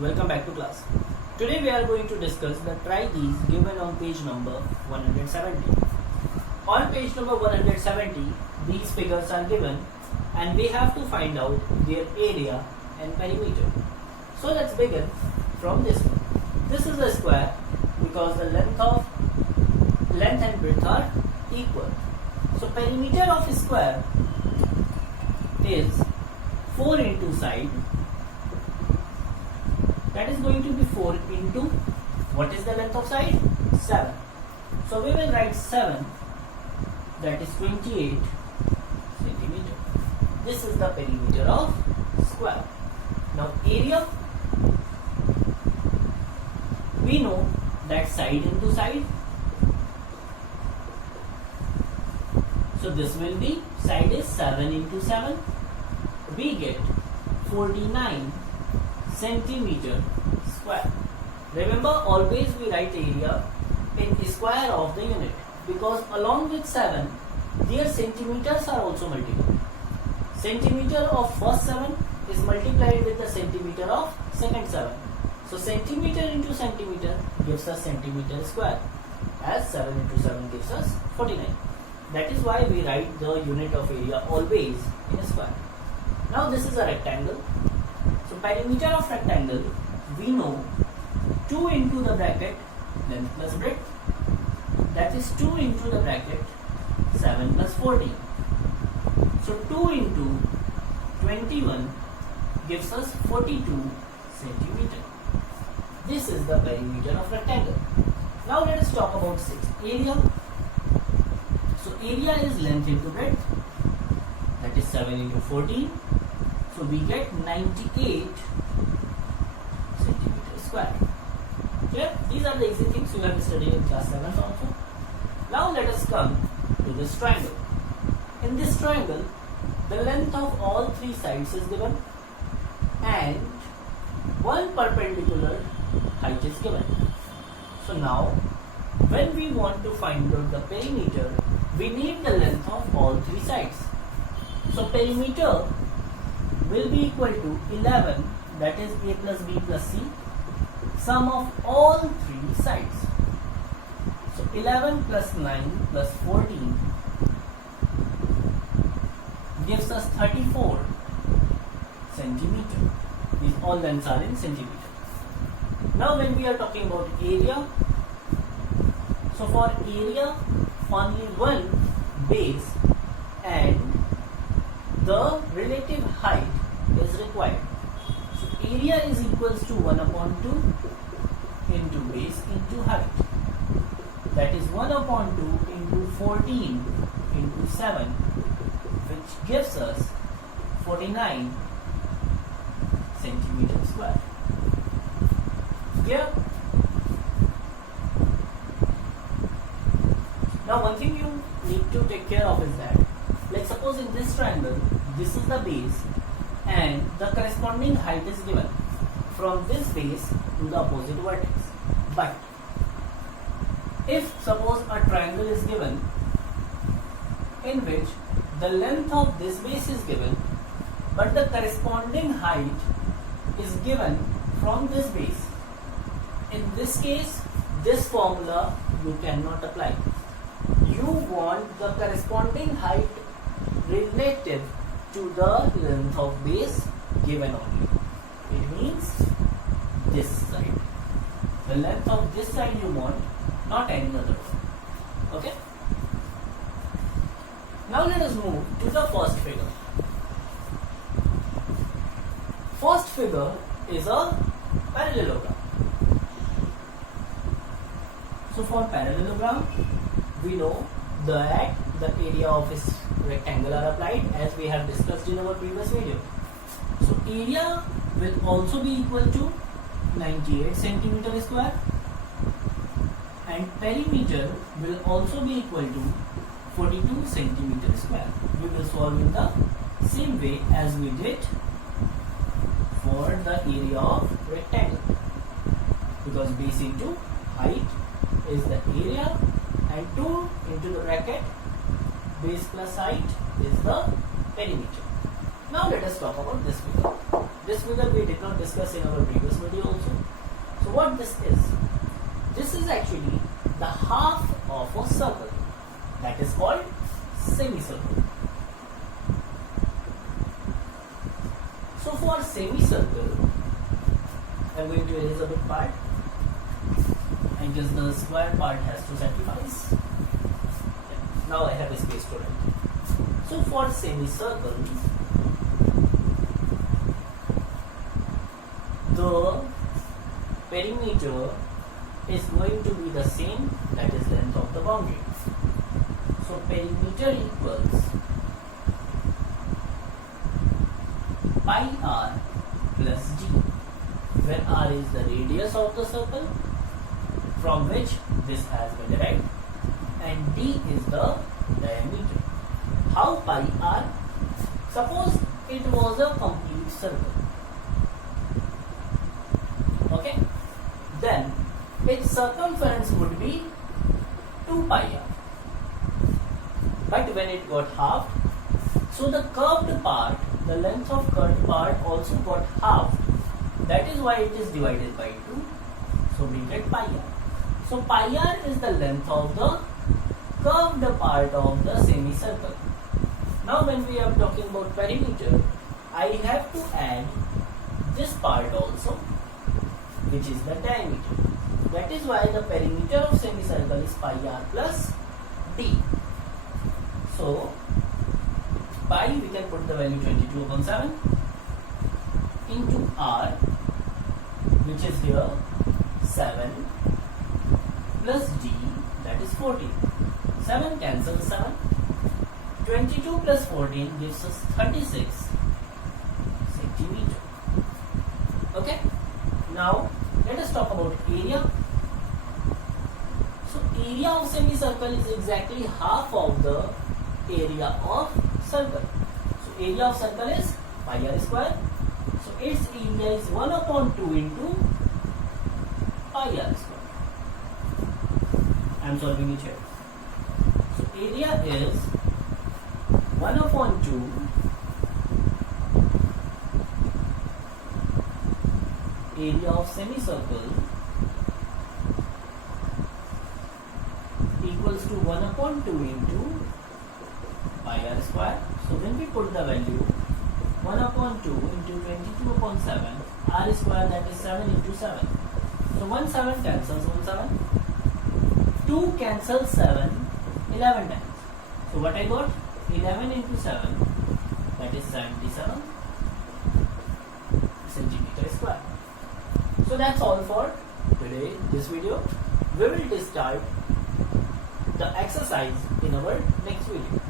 welcome back to class. Today we are going to discuss the trithees given on page number 170. On page number 170, these figures are given and we have to find out their area and perimeter. So let's begin from this one. This is a square because the length and breadth are equal. So perimeter of a square is 4 into side. That is going to be 4 into, what is the length of side? 7. So we will write 7, that is 28 centimeter. This is the perimeter of square. Now area, we know that side into side. So this will be, side is 7 into 7. We get 49 centimeter square. Remember, always we write area in square of the unit because along with 7 their centimeters are also multiplied. Centimeter of first 7 is multiplied with the centimeter of second 7. So centimeter into centimeter gives us centimeter square, as 7 into 7 gives us 49. That is why we write the unit of area always in a square. Now this is a rectangle. So perimeter of rectangle, we know 2 into the bracket length plus breadth, that is 2 into the bracket 7 plus 14. So 2 into 21 gives us 42 centimeter. This is the perimeter of rectangle. Now let us talk about 6. Area. So area is length into breadth, that is 7 into 14. So we get 98 centimeter square. Okay? These are the easy things you have studied in class 7 also. Now let us come to this triangle. In this triangle, the length of all 3 sides is given and one perpendicular height is given. So now, when we want to find out the perimeter, we need the length of all 3 sides. So perimeter will be equal to 11, that is a plus b plus c, sum of all 3 sides. So 11 plus 9 plus 14 gives us 34 centimeter. These all lengths are in centimeter. Now when we are talking about area, so for area only one base and the relative height is required. So area is equals to 1 upon 2 into base into height. That is 1 upon 2 into 14 into 7, which gives us 49 centimeter square. Clear? Now one thing you need to take care of is that, like suppose in this triangle, this is the base and the corresponding height is given from this base to the opposite vertex. But if suppose a triangle is given in which the length of this base is given but the corresponding height is given from this base, in this case this formula you cannot apply. You want the corresponding height relative to the length of base given only. It means this side. The length of this side you want, not any other one. Okay? Now let us move to the first figure. First figure is a parallelogram. So for parallelogram, we know that the area of this rectangle are applied as we have discussed in our previous video. So area will also be equal to 98 centimeter square and perimeter will also be equal to 42 centimeter square. We will solve in the same way as we did for the area of rectangle, because base into height is the area and 2 into the bracket base plus height is the perimeter. Now let us talk about this figure. This figure we did not discuss in our previous video So what this is? This is actually the half of a circle. That is called semicircle. So for semicircle, I'm going to erase a big part. I guess the square part has to sacrifice. Yeah. Now I have a space to write. So for semicircles, the perimeter is going to be the same, that is length of the boundary. So perimeter equals pi r plus d, where r is the radius of the circle from which this has been derived, and d is the diameter. How pi r? Suppose it was a complete circle. Okay, then its circumference would be 2 pi r. But when it got halved, so the curved part, the length of curved part also got halved. That is why it is divided by 2. So we get pi r. So pi r is the length of the curved part of the semicircle. Now when we are talking about perimeter, I have to add this part also, which is the diameter. That is why the perimeter of semicircle is pi r plus d. So pi, we can put the value 22/7 into r, which is here 7 plus d, that is 14. 7 cancels 7. 22 plus 14 gives us 36 centimeter. Okay. Now let us talk about area. So area of semicircle is exactly half of the area of circle. So area of circle is pi r square. So its area is 1/2 into pi r square. I am solving it here. So area is 1/2 area of semicircle equals to 1/2 into pi r square. So when we put the value 1/2 into 22/7, r square, that is 7 into 7. So 1 7 cancels 1 7. 2 cancels 7 11 times. So what I got? 11 into 7, that is 77 centimeter square. So that's all for today, this video. We will start the exercise in our next video.